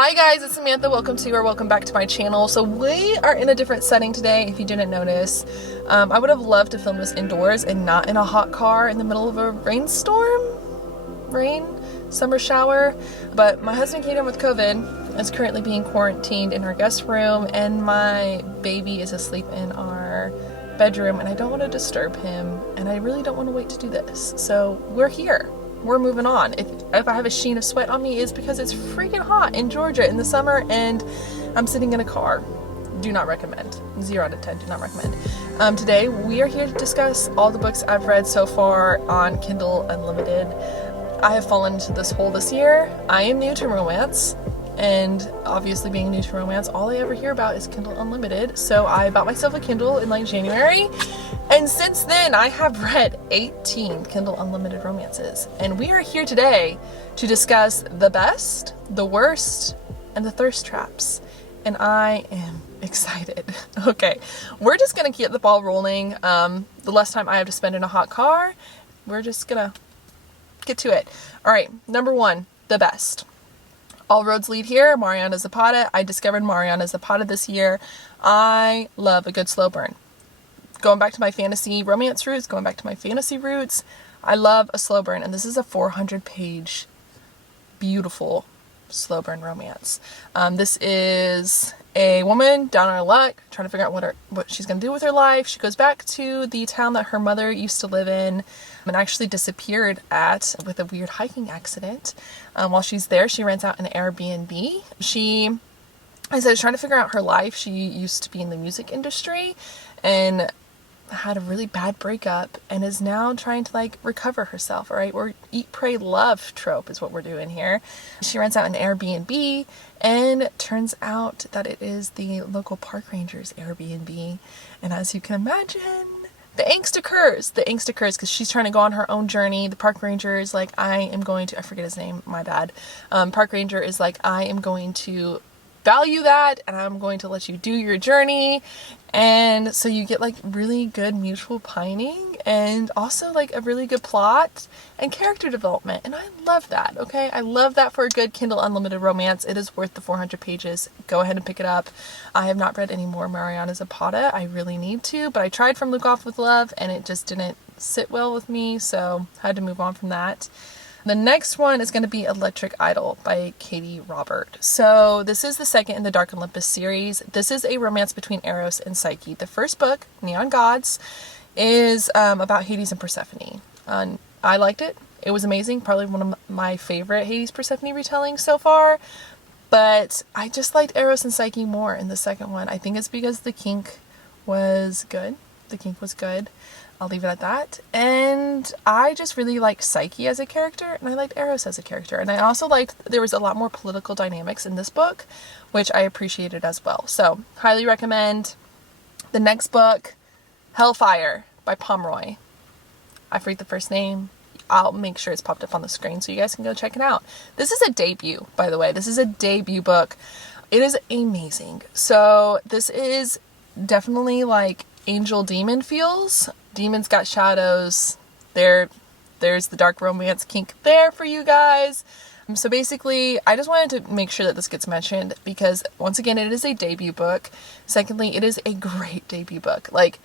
Hi guys, it's Samantha. Welcome back to my channel. So we are in a different setting today, if you didn't notice. I would have loved to film this indoors and not in a hot car in the middle of a summer shower. But my husband came in with COVID, is currently being quarantined in our guest room, and my baby is asleep in our bedroom, and I don't want to disturb him, and I really don't want to wait to do this. So we're here. We're moving on. If I have a sheen of sweat on me, it's because it's freaking hot in Georgia in the summer and I'm sitting in a car. Do not recommend. 0 out of 10, do not recommend. Today we are here to discuss all the books I've read so far on Kindle Unlimited. I have fallen into this hole this year. I am new to romance, and obviously being new to romance, all I ever hear about is Kindle Unlimited. So I bought myself a Kindle in like January, and since then I have read 18 Kindle Unlimited romances. And we are here today to discuss the best, the worst, and the thirst traps. And I am excited. Okay, we're just gonna keep the ball rolling. The less time I have to spend in a hot car, we're just gonna get to it. All right, number one, the best. All roads lead here, Mariana Zapata. I discovered Mariana Zapata this year. I love a good slow burn. Going back to my fantasy romance roots, I love a slow burn, and this is a 400-page, beautiful slow burn romance. This is a woman down on her luck, trying to figure out what she's going to do with her life. She goes back to the town that her mother used to live in and actually disappeared at with a weird hiking accident. While she's there, she rents out an Airbnb. She is trying to figure out her life. She used to be in the music industry and had a really bad breakup and is now trying to like recover herself, all right? Or eat, pray, love trope is what we're doing here. She rents out an Airbnb, and turns out that it is the local park ranger's Airbnb. And as you can imagine, the angst occurs because she's trying to go on her own journey. The park ranger is like, I forget his name, my bad. Park ranger is like, I am going to value that, and I'm going to let you do your journey. And so you get like really good mutual pining and also like a really good plot and character development, and I love that. Okay, I love that for a good Kindle Unlimited romance. It is worth the 400 pages. Go ahead and pick it up. I have not read any more Mariana Zapata. I really need to, but I tried From Look Off with Love and it just didn't sit well with me, so I had to move on from that. The next one is going to be Electric Idol by Katie Robert. So this is the second in the Dark Olympus series. This is a romance between Eros and Psyche. The first book, Neon Gods, is about Hades and Persephone. I liked it. It was amazing. Probably one of my favorite Hades Persephone retellings so far. But I just liked Eros and Psyche more in the second one. I think it's because the kink was good. I'll leave it at that. And I just really liked Psyche as a character, and I liked Eros as a character. And I also liked there was a lot more political dynamics in this book, which I appreciated as well. So, highly recommend. The next book, Hellfire by Pomeroy. I forget the first name. I'll make sure it's popped up on the screen so you guys can go check it out. This is a debut, by the way. This is a debut book. It is amazing. So, this is definitely like angel demon feels. Demons got shadows. There's the dark romance kink there for you guys. So basically, I just wanted to make sure that this gets mentioned because once again, it is a debut book. Secondly, it is a great debut book. Like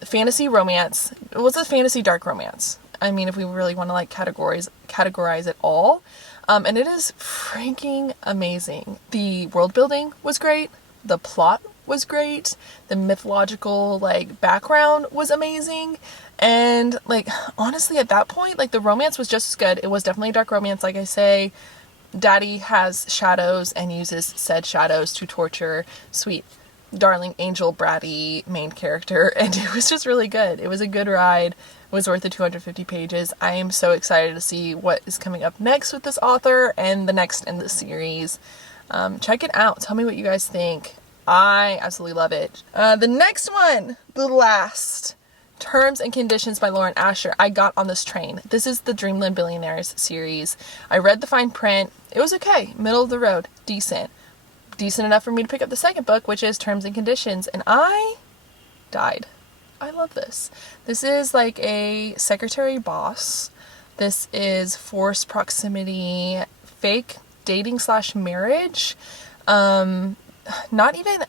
fantasy romance. What's a fantasy dark romance? I mean, if we really want to like categorize it all. And it is freaking amazing. The world building was great. The plot was great. The mythological like background was amazing. And like honestly at that point, like the romance was just as good. It was definitely a dark romance. Like I say, daddy has shadows and uses said shadows to torture sweet darling angel bratty main character, and it was just really good. It was a good ride. It was worth the 250 pages. I am so excited to see what is coming up next with this author and the next in the series. Check it out. Tell me what you guys think. I absolutely love it. The next one, the last, Terms and Conditions by Lauren Asher. I got on this train. This is the Dreamland Billionaires series. I read the fine print. It was okay. Middle of the road. Decent. Decent enough for me to pick up the second book, which is Terms and Conditions. And I died. I love this. This is like a secretary boss. This is forced proximity, fake dating / marriage. Not even,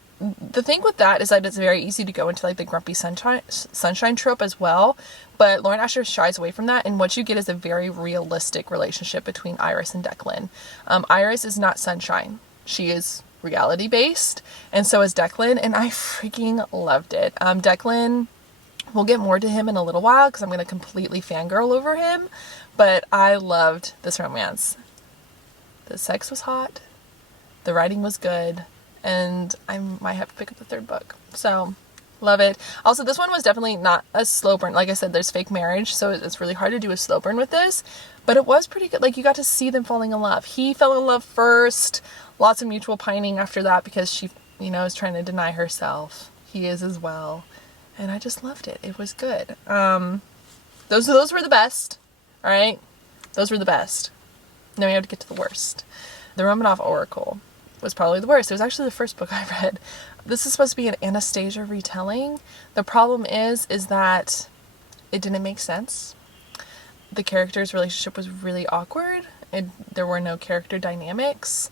the thing with that is that it's very easy to go into like the grumpy sunshine trope as well, but Lauren Asher shies away from that, and what you get is a very realistic relationship between Iris and Declan. Iris is not sunshine. She is reality based, and so is Declan, and I freaking loved it. Declan, we'll get more to him in a little while because I'm going to completely fangirl over him, but I loved this romance. The sex was hot, the writing was good, and I might have to pick up the third book. So, love it. Also, this one was definitely not a slow burn. Like I said, there's fake marriage, so it's really hard to do a slow burn with this, but it was pretty good. Like, you got to see them falling in love. He fell in love first, lots of mutual pining after that because she, is trying to deny herself. He is as well. And I just loved it. It was good. Those were the best. All right? Those were the best. Now we have to get to the worst. The Romanova Oracle was probably the worst. It was actually the first book I read. This is supposed to be an Anastasia retelling. The problem is that it didn't make sense. The characters' relationship was really awkward. There were no character dynamics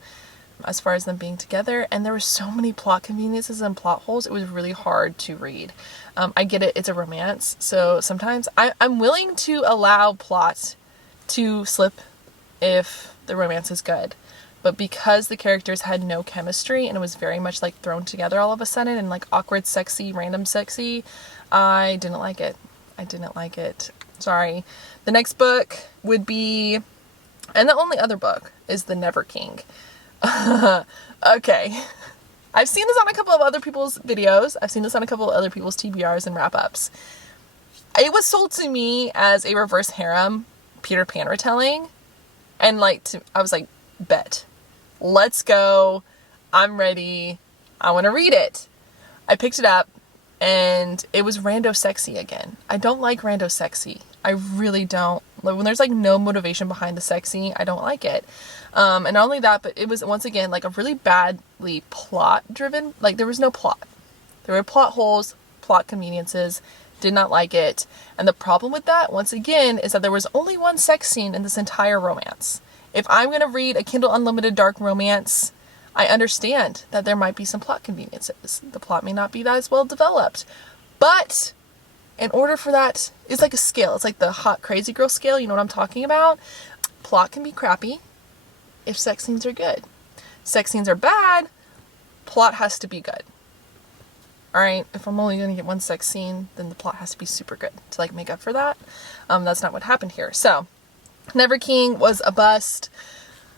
as far as them being together, and there were so many plot conveniences and plot holes. It was really hard to read. I get it, it's a romance, so sometimes I'm willing to allow plot to slip if the romance is good, but because the characters had no chemistry and it was very much like thrown together all of a sudden and like awkward sexy, random sexy, I didn't like it. Sorry. The next book would be, and the only other book, is The Never King. Okay. I've seen this on a couple of other people's videos. I've seen this on a couple of other people's TBRs and wrap-ups. It was sold to me as a reverse harem Peter Pan retelling. And I was like, bet. Let's go. I'm ready. I want to read it. I picked it up and it was rando sexy again. I don't like rando sexy. I really don't. When there's like no motivation behind the sexy, I don't like it. And not only that, but it was once again like a really badly plot driven, like there was no plot. There were plot holes, plot conveniences, did not like it. And the problem with that, once again, is that there was only one sex scene in this entire romance. If I'm going to read a Kindle Unlimited dark romance, I understand that there might be some plot conveniences. The plot may not be that as well developed. But in order for that, it's like a scale. It's like the hot crazy girl scale. You know what I'm talking about? Plot can be crappy if sex scenes are good. Sex scenes are bad, plot has to be good. Alright, if I'm only going to get one sex scene, then the plot has to be super good to like make up for that. That's not what happened here. So, Never King was a bust.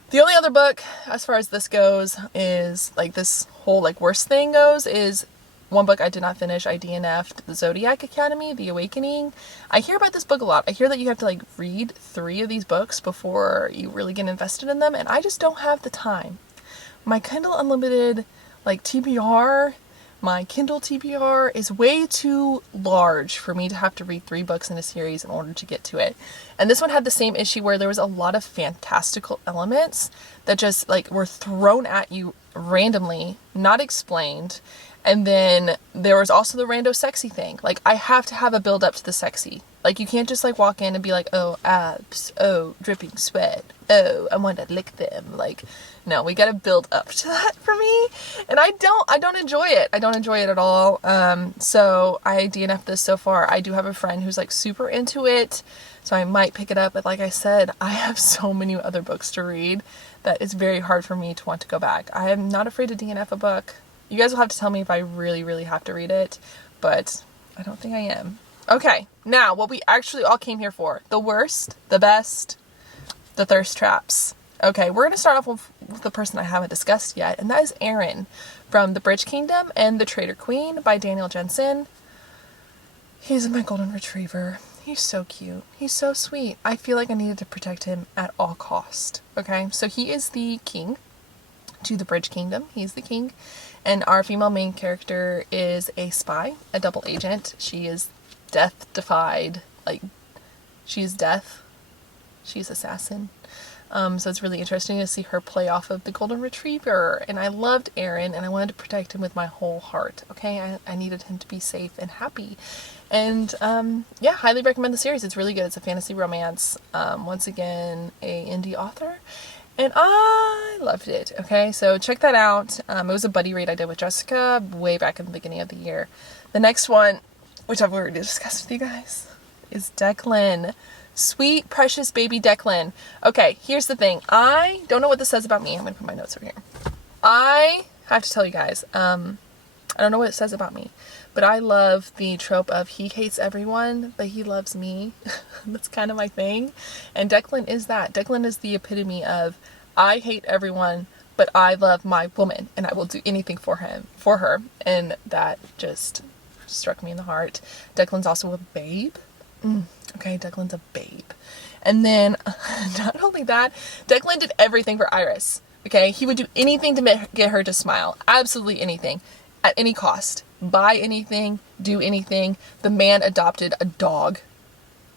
The only other book, as far as this goes, is like this whole like worst thing goes, is one book I did not finish. I DNF'd, The Zodiac Academy, The Awakening. I hear about this book a lot. I hear that you have to like read 3 of these books before you really get invested in them, and I just don't have the time. My Kindle Unlimited like TBR, my Kindle TBR is way too large for me to have to read 3 books in a series in order to get to it. And this one had the same issue where there was a lot of fantastical elements that just like were thrown at you randomly, not explained. And then there was also the rando sexy thing. Like, I have to have a build up to the sexy. Like, you can't just like walk in and be like, oh, abs, oh, dripping sweat, oh, I want to lick them. Like, no, we gotta build up to that for me. And I don't enjoy it. I don't enjoy it at all. So I DNF'd this so far. I do have a friend who's like super into it, so I might pick it up. But like I said, I have so many other books to read that it's very hard for me to want to go back. I am not afraid to DNF a book. You guys will have to tell me if I really, really have to read it, but I don't think I am. Okay, now what we actually all came here for. The worst, the best, the thirst traps. Okay, we're going to start off with the person I haven't discussed yet, and that is Aaron from The Bridge Kingdom and The Traitor Queen by Daniel Jensen. He's my golden retriever. He's so cute. He's so sweet. I feel like I needed to protect him at all cost. Okay, so he is the king to the Bridge Kingdom. He's the king. And our female main character is a spy, a double agent. She is death-defied. Like, she is death. She's assassin. So it's really interesting to see her play off of the golden retriever. And I loved Aaron, and I wanted to protect him with my whole heart. Okay, I needed him to be safe and happy. And yeah, highly recommend the series. It's really good. It's a fantasy romance. Once again, a indie author. and I loved it. Okay, so check that out. It was a buddy read I did with Jessica way back in the beginning of the year. The next one, which I've already discussed with you guys, is Declan. Sweet, precious baby Declan. Okay, here's the thing. I don't know what this says about me. I'm going to put my notes over here. I have to tell you guys, I don't know what it says about me, but I love the trope of he hates everyone, but he loves me. That's kind of my thing. And Declan is that. Declan is the epitome of I hate everyone, but I love my woman and I will do anything for her. And that just struck me in the heart. Declan's also a babe. Okay, Declan's a babe. And then, not only that, Declan did everything for Iris. Okay, he would do anything to get her to smile. Absolutely anything. At any cost. Buy anything. Do anything. The man adopted a dog.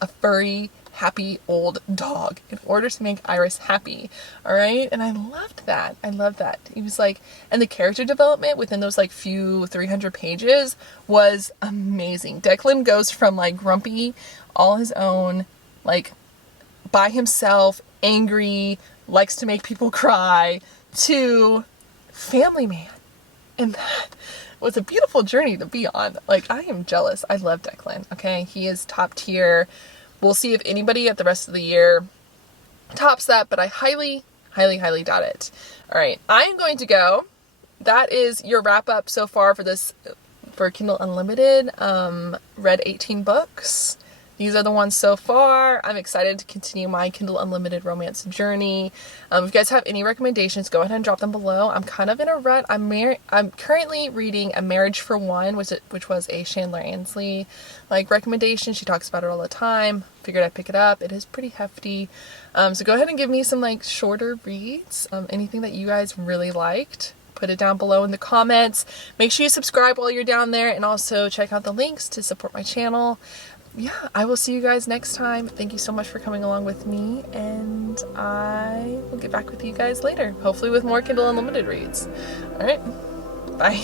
A furry, happy old dog in order to make Iris happy. Alright? And I loved that. I loved that. He was like, and the character development within those like few 300 pages was amazing. Declan goes from like grumpy, all his own, like by himself, angry, likes to make people cry, to family man. And that was a beautiful journey to be on. Like, I am jealous. I love Declan. Okay? He is top tier. We'll see if anybody at the rest of the year tops that, but I highly, highly, highly doubt it. All right, I am going to go. That is your wrap up so far for this, for Kindle Unlimited. Read 18 books. These are the ones so far. I'm excited to continue my Kindle Unlimited romance journey. If you guys have any recommendations, go ahead and drop them below. I'm kind of in a rut. I'm currently reading A Marriage for One, which was a Chandler Ansley like recommendation. She talks about it all the time. Figured I'd pick it up. It is pretty hefty. So go ahead and give me some like shorter reads. Anything that you guys really liked, put it down below in the comments. Make sure you subscribe while you're down there, and also check out the links to support my channel. Yeah, I will see you guys next time. Thank you so much for coming along with me, and I will get back with you guys later, hopefully with more Kindle Unlimited reads. All right, bye.